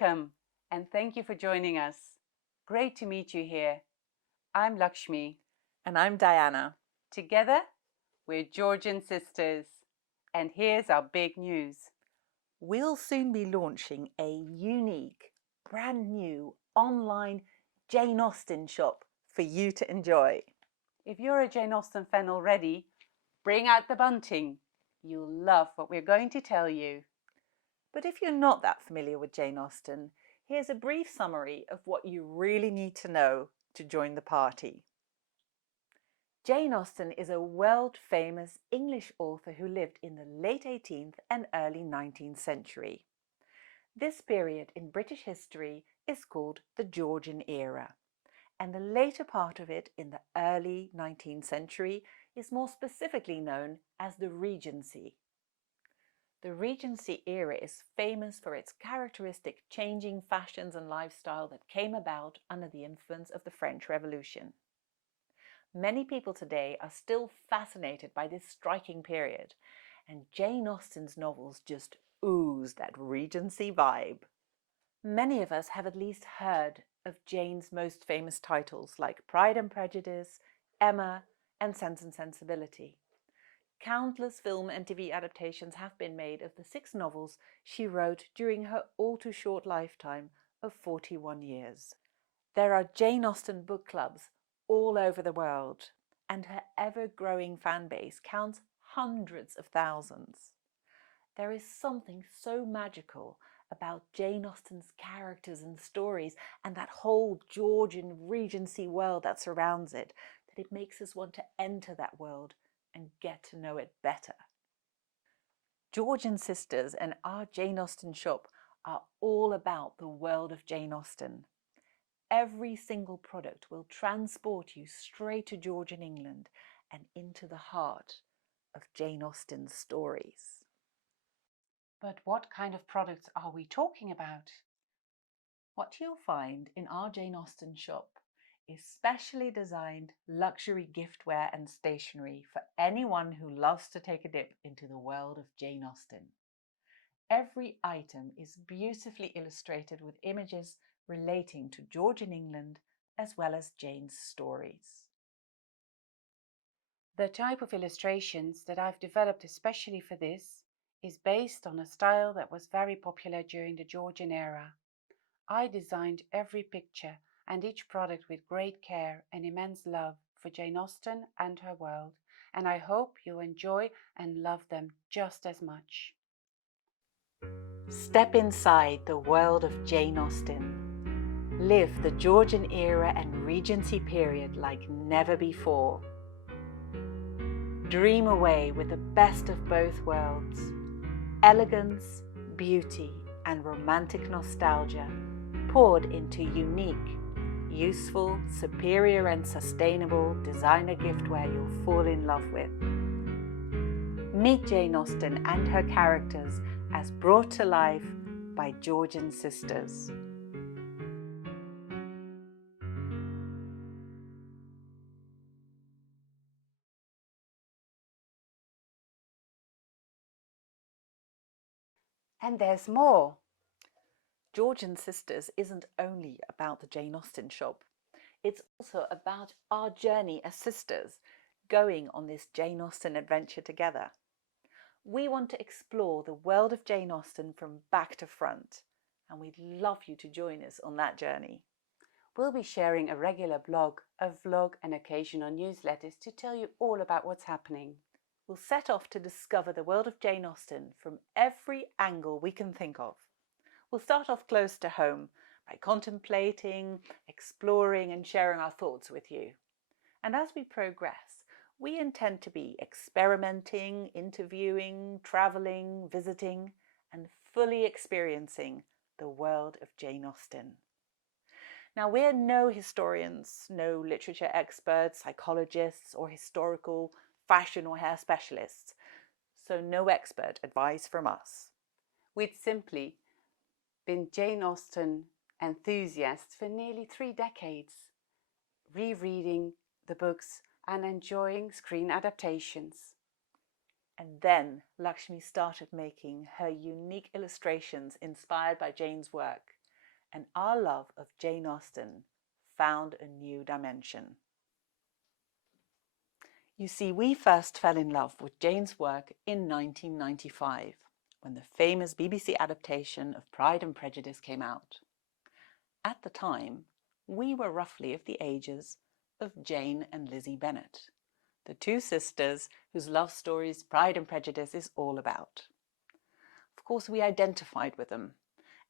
Welcome and thank you for joining us. Great to meet you here. I'm Lakshmi. And I'm Diana. Together, we're Georgian Sisters. And here's our big news. We'll soon be launching a unique, brand new online Jane Austen shop for you to enjoy. If you're a Jane Austen fan already, bring out the bunting. You'll love what we're going to tell you. But if you're not that familiar with Jane Austen, here's a brief summary of what you really need to know to join the party. Jane Austen is a world-famous English author who lived in the late 18th and early 19th century. This period in British history is called the Georgian era, and the later part of it in the early 19th century is more specifically known as the Regency. The Regency era is famous for its characteristic changing fashions and lifestyle that came about under the influence of the French Revolution. Many people today are still fascinated by this striking period, and Jane Austen's novels just ooze that Regency vibe. Many of us have at least heard of Jane's most famous titles like Pride and Prejudice, Emma, and Sense and Sensibility. Countless film and TV adaptations have been made of the 6 novels she wrote during her all-too-short lifetime of 41 years. There are Jane Austen book clubs all over the world, and her ever-growing fan base counts hundreds of thousands. There is something so magical about Jane Austen's characters and stories and that whole Georgian Regency world that surrounds it, that it makes us want to enter that world and get to know it better. Georgian Sisters and our Jane Austen shop are all about the world of Jane Austen. Every single product will transport you straight to Georgian England and into the heart of Jane Austen's stories. But what kind of products are we talking about? What you'll find in our Jane Austen shop is specially designed luxury giftware and stationery for anyone who loves to take a dip into the world of Jane Austen. Every item is beautifully illustrated with images relating to Georgian England as well as Jane's stories. The type of illustrations that I've developed especially for this is based on a style that was very popular during the Georgian era. I designed every picture and each product with great care and immense love for Jane Austen and her world, and I hope you'll enjoy and love them just as much. Step inside the world of Jane Austen. Live the Georgian era and Regency period like never before. Dream away with the best of both worlds. Elegance, beauty, and romantic nostalgia poured into unique, useful, superior, and sustainable designer giftware you'll fall in love with. Meet Jane Austen and her characters as brought to life by Georgian Sisters. And there's more. Georgian Sisters isn't only about the Jane Austen shop. It's also about our journey as sisters, going on this Jane Austen adventure together. We want to explore the world of Jane Austen from back to front, and we'd love you to join us on that journey. We'll be sharing a regular blog, a vlog, and occasional newsletters to tell you all about what's happening. We'll set off to discover the world of Jane Austen from every angle we can think of. We'll start off close to home by contemplating, exploring, and sharing our thoughts with you. And as we progress, we intend to be experimenting, interviewing, traveling, visiting, and fully experiencing the world of Jane Austen. Now, we're no historians, no literature experts, psychologists, or historical, fashion, or hair specialists, so no expert advice from us. We'd simply been Jane Austen enthusiasts for nearly 3 decades, rereading the books and enjoying screen adaptations. And then Lakshmi started making her unique illustrations inspired by Jane's work. and our love of Jane Austen found a new dimension. You see, we first fell in love with Jane's work in 1995, when the famous BBC adaptation of Pride and Prejudice came out. At the time, we were roughly of the ages of Jane and Lizzie Bennet, the two sisters whose love stories Pride and Prejudice is all about. Of course, we identified with them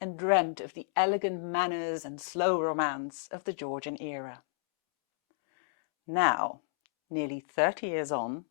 and dreamt of the elegant manners and slow romance of the Georgian era. Now, nearly 30 years on,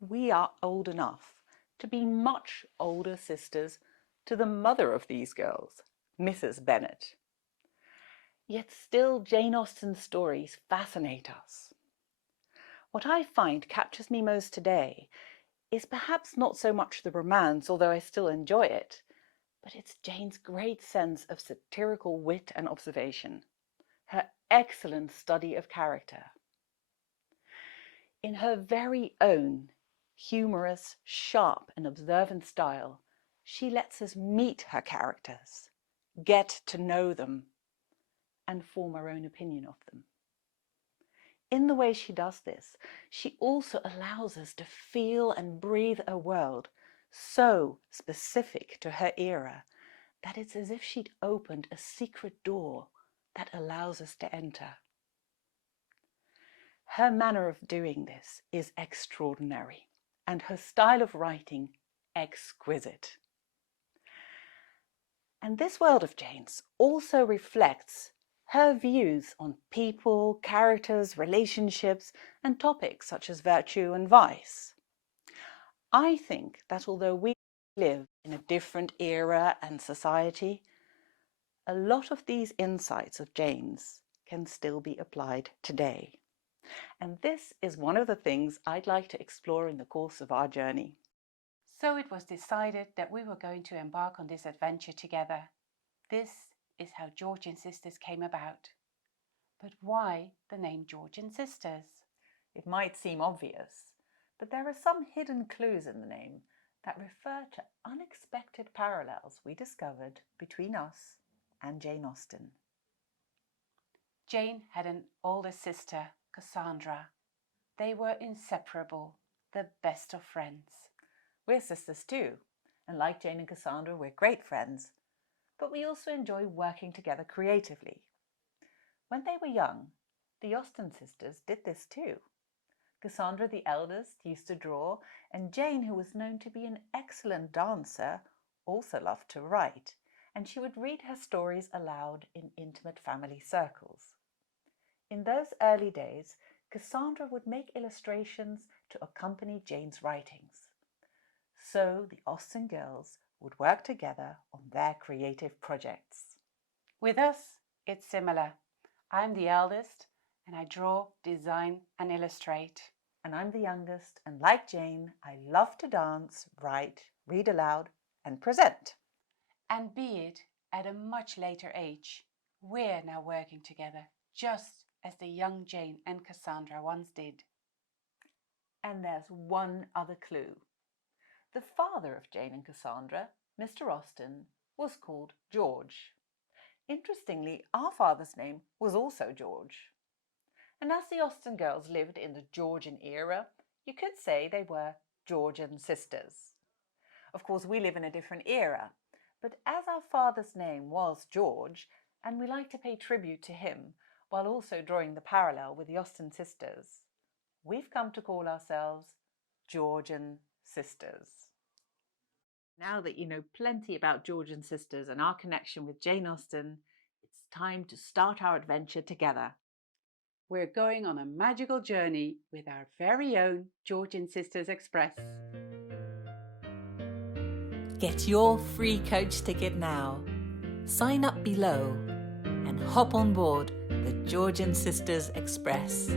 we are old enough to be much older sisters to the mother of these girls, Mrs. Bennet. Yet still Jane Austen's stories fascinate us. What I find captures me most today is perhaps not so much the romance, although I still enjoy it, but it's Jane's great sense of satirical wit and observation, her excellent study of character. In her very own humorous, sharp and observant style, she lets us meet her characters, get to know them, and form our own opinion of them. In the way she does this, she also allows us to feel and breathe a world so specific to her era that it's as if she'd opened a secret door that allows us to enter. Her manner of doing this is extraordinary, and her style of writing exquisite. And this world of Jane's also reflects her views on people, characters, relationships, and topics such as virtue and vice. I think that although we live in a different era and society, a lot of these insights of Jane's can still be applied today. And this is one of the things I'd like to explore in the course of our journey. So it was decided that we were going to embark on this adventure together. This is how Georgian Sisters came about. But why the name Georgian Sisters? It might seem obvious, but there are some hidden clues in the name that refer to unexpected parallels we discovered between us and Jane Austen. Jane had an older sister, Cassandra. They were inseparable, the best of friends. We're sisters too, and like Jane and Cassandra, we're great friends, but we also enjoy working together creatively. When they were young, the Austen sisters did this too. Cassandra, the eldest, used to draw, and Jane, who was known to be an excellent dancer, also loved to write, and she would read her stories aloud in intimate family circles. In those early days, Cassandra would make illustrations to accompany Jane's writings. So the Austen girls would work together on their creative projects. With us, it's similar. I'm the eldest, and I draw, design, and illustrate. And I'm the youngest, and like Jane, I love to dance, write, read aloud, and present. And be it at a much later age, we're now working together, just as the young Jane and Cassandra once did. And there's one other clue. The father of Jane and Cassandra, Mr. Austen, was called George. Interestingly, our father's name was also George. And as the Austen girls lived in the Georgian era, you could say they were Georgian sisters. Of course, we live in a different era, but as our father's name was George, and we like to pay tribute to him while also drawing the parallel with the Austen sisters, we've come to call ourselves Georgian Sisters. Now that you know plenty about Georgian Sisters and our connection with Jane Austen, it's time to start our adventure together. We're going on a magical journey with our very own Georgian Sisters Express. Get your free coach ticket now. Sign up below and hop on board the Georgian Sisters Express.